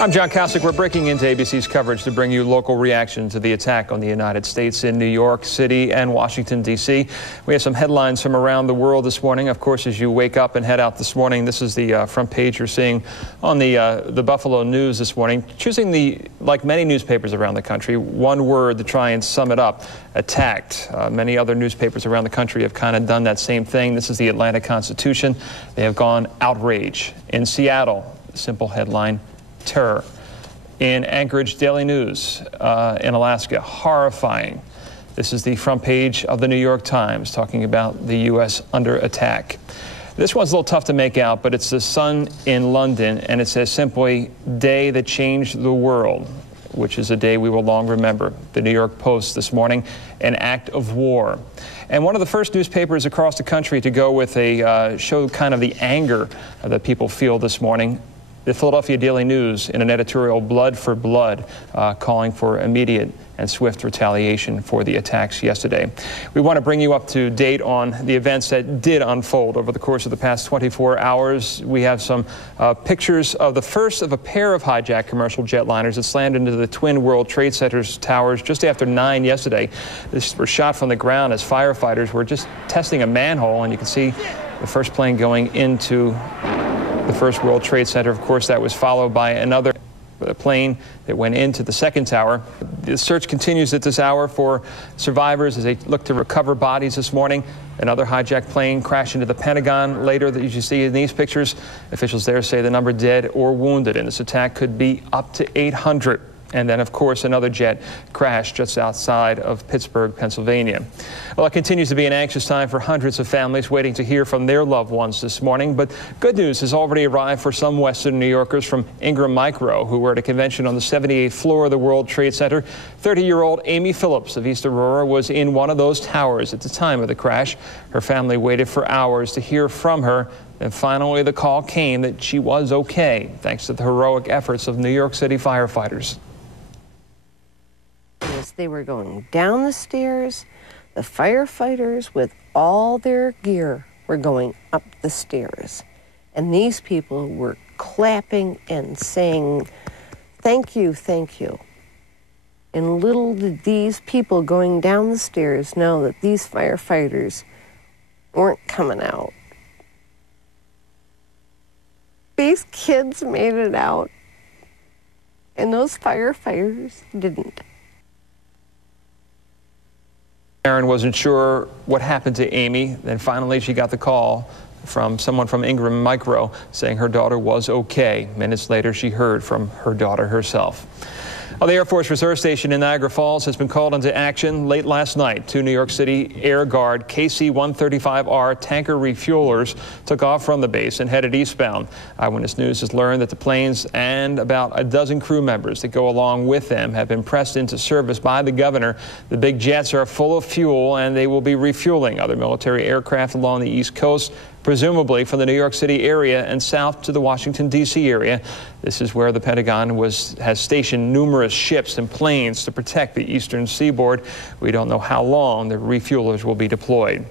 I'm John Kosich. We're breaking into ABC's coverage to bring you local reaction to the attack on the United States in New York City and Washington, D.C. We have some headlines from around the world this morning. Of course, as you wake up and head out this morning, this is the front page you're seeing on the Buffalo News this morning. Choosing like many newspapers around the country, one word to try and sum it up: attacked. Many other newspapers around the country have kind of done that same thing. This is the Atlanta Constitution. They have gone outrage. In Seattle, simple headline: terror. In Anchorage Daily News in Alaska, horrifying. This is the front page of the New York Times talking about the U.S. under attack. This one's a little tough to make out, but it's the Sun in London, and it says simply, "Day that changed the world," which is a day we will long remember. The New York Post this morning, "An act of war." And one of the first newspapers across the country to go with a show kind of the anger that people feel this morning. The Philadelphia Daily News, in an editorial, "Blood for Blood," calling for immediate and swift retaliation for the attacks yesterday. We want to bring you up to date on the events that did unfold over the course of the past 24 hours. We have some pictures of the first of a pair of hijacked commercial jetliners that slammed into the Twin World Trade Center's towers just after 9 yesterday. This was shot from the ground as firefighters were just testing a manhole, and you can see the first plane going into the first World Trade Center. Of course, that was followed by another plane that went into the second tower. The search continues at this hour for survivors as they look to recover bodies this morning. Another hijacked plane crashed into the Pentagon later, as you see in these pictures. Officials there say the number dead or wounded in this attack could be up to 800. And then, of course, another jet crashed just outside of Pittsburgh, Pennsylvania. Well, it continues to be an anxious time for hundreds of families waiting to hear from their loved ones this morning. But good news has already arrived for some Western New Yorkers from Ingram Micro, who were at a convention on the 78th floor of the World Trade Center. 30-year-old Amy Phillips of East Aurora was in one of those towers at the time of the crash. Her family waited for hours to hear from her. And finally, the call came that she was okay, thanks to the heroic efforts of New York City firefighters. As they were going down the stairs, the firefighters with all their gear were going up the stairs. And these people were clapping and saying, "Thank you, thank you." And little did these people going down the stairs know that these firefighters weren't coming out. These kids made it out, and those firefighters didn't. Aaron wasn't sure what happened to Amy. Then finally she got the call from someone from Ingram Micro saying her daughter was okay. Minutes later, she heard from her daughter herself. Well, the Air Force Reserve Station in Niagara Falls has been called into action late last night. Two New York City Air Guard KC-135R tanker refuelers took off from the base and headed eastbound. Eyewitness News has learned that the planes and about a dozen crew members that go along with them have been pressed into service by the governor. The big jets are full of fuel, and they will be refueling other military aircraft along the East Coast, presumably from the New York City area and south to the Washington, D.C. area. This is where the Pentagon has stationed numerous ships and planes to protect the eastern seaboard. We don't know how long the refuelers will be deployed.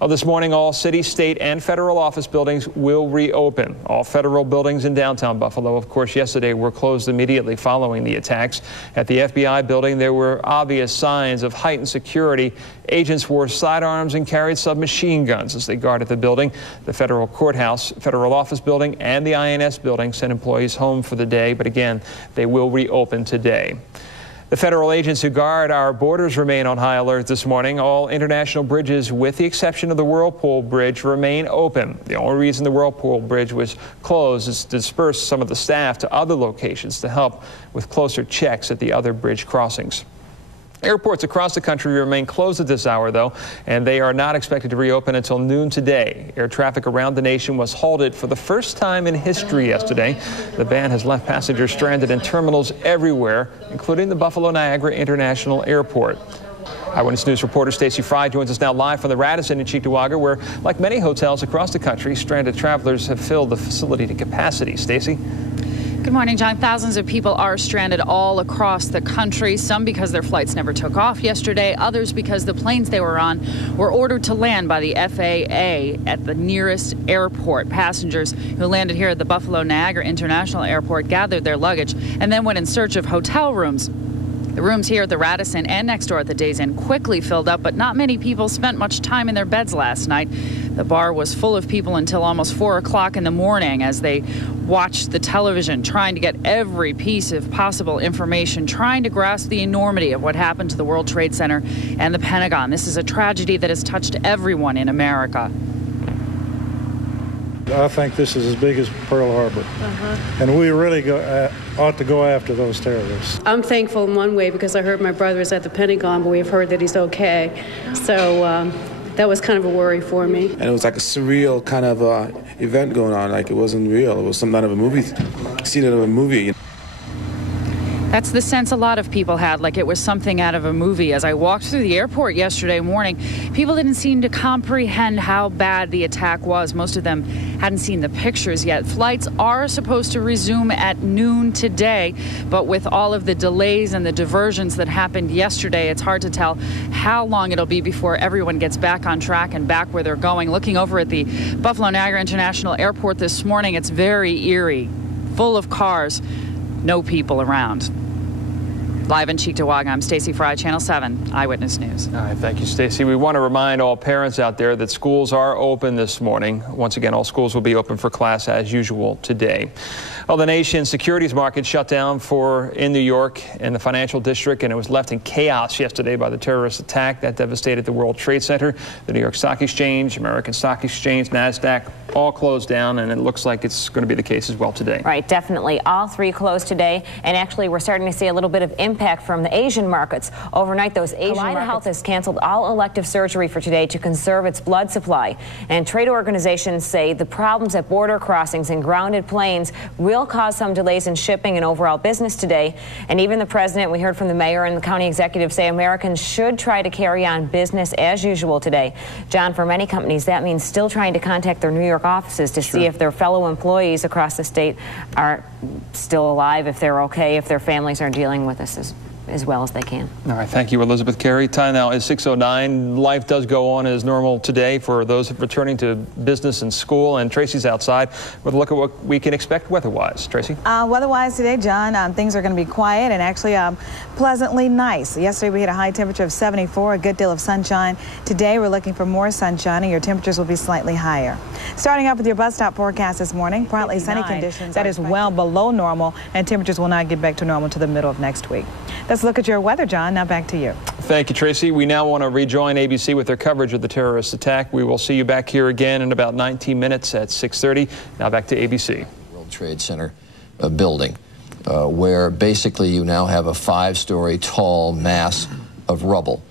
Well, this morning, all city, state, and federal office buildings will reopen. All federal buildings in downtown Buffalo, of course, yesterday were closed immediately following the attacks. At the FBI building, there were obvious signs of heightened security. Agents wore sidearms and carried submachine guns as they guarded the building. The federal courthouse, federal office building, and the INS building sent employees home for the day. But again, they will reopen today. The federal agents who guard our borders remain on high alert this morning. All international bridges, with the exception of the Whirlpool Bridge, remain open. The only reason the Whirlpool Bridge was closed is to disperse some of the staff to other locations to help with closer checks at the other bridge crossings. Airports across the country remain closed at this hour, though, and they are not expected to reopen until noon today. Air traffic around the nation was halted for the first time in history yesterday. The ban has left passengers stranded in terminals everywhere, including the Buffalo Niagara International Airport. Eyewitness News reporter Stacey Fry joins us now live from the Radisson in Cheektowaga, where, like many hotels across the country, stranded travelers have filled the facility to capacity. Stacey? Good morning, John. Thousands of people are stranded all across the country, some because their flights never took off yesterday, others because the planes they were on were ordered to land by the FAA at the nearest airport. Passengers who landed here at the Buffalo Niagara International Airport gathered their luggage and then went in search of hotel rooms. The rooms here at the Radisson and next door at the Days Inn quickly filled up, but not many people spent much time in their beds last night. The bar was full of people until almost 4 o'clock in the morning as they watched the television, trying to get every piece of possible information, trying to grasp the enormity of what happened to the World Trade Center and the Pentagon. This is a tragedy that has touched everyone in America. I think this is as big as Pearl Harbor, and we really ought to go after those terrorists. I'm thankful in one way because I heard my brother is at the Pentagon, but we've heard that he's okay. So that was kind of a worry for me. And it was like a surreal kind of event going on, like it wasn't real. It was some kind of a movie, scene of a movie. That's the sense a lot of people had, like it was something out of a movie. As I walked through the airport yesterday morning, people didn't seem to comprehend how bad the attack was. Most of them hadn't seen the pictures yet. Flights are supposed to resume at noon today, but with all of the delays and the diversions that happened yesterday, it's hard to tell how long it'll be before everyone gets back on track and back where they're going. Looking over at the Buffalo Niagara International Airport this morning, it's very eerie, full of cars, no people around. Live in Cheektowaga, I'm Stacey Fry, Channel 7 Eyewitness News. All right, thank you, Stacey. We want to remind all parents out there that schools are open this morning. Once again, all schools will be open for class as usual today. Well, the nation's securities market shut down in New York and the financial district, and it was left in chaos yesterday by the terrorist attack that devastated the World Trade Center. The New York Stock Exchange, American Stock Exchange, NASDAQ, all closed down, and it looks like it's going to be the case as well today. Right, definitely. All three closed today, and actually we're starting to see a little bit of impact from the Asian markets. Overnight, those Asian markets. Health has canceled all elective surgery for today to conserve its blood supply. And trade organizations say the problems at border crossings and grounded planes will cause some delays in shipping and overall business today. And even the president, we heard from the mayor and the county executive, say Americans should try to carry on business as usual today. John, for many companies, that means still trying to contact their New York offices to see if their fellow employees across the state are still alive, if they're okay, if their families are dealing with this as well as they can. All right, thank you, Elizabeth Carey. Time now is 6:09. Life does go on as normal today for those returning to business and school, and Tracy's outside with a look at what we can expect weather-wise. Tracy? Weather-wise today, John, things are going to be quiet and actually pleasantly nice. Yesterday we had a high temperature of 74, a good deal of sunshine. Today we're looking for more sunshine and your temperatures will be slightly higher. Starting off with your bus stop forecast this morning, partly sunny conditions. That is well below normal, and temperatures will not get back to normal to the middle of next week. Let's look at your weather, John. Now back to you. Thank you, Tracy. We now want to rejoin ABC with their coverage of the terrorist attack. We will see you back here again in about 19 minutes at 6:30. Now back to ABC. World Trade Center building, where basically you now have a 5-story tall mass of rubble.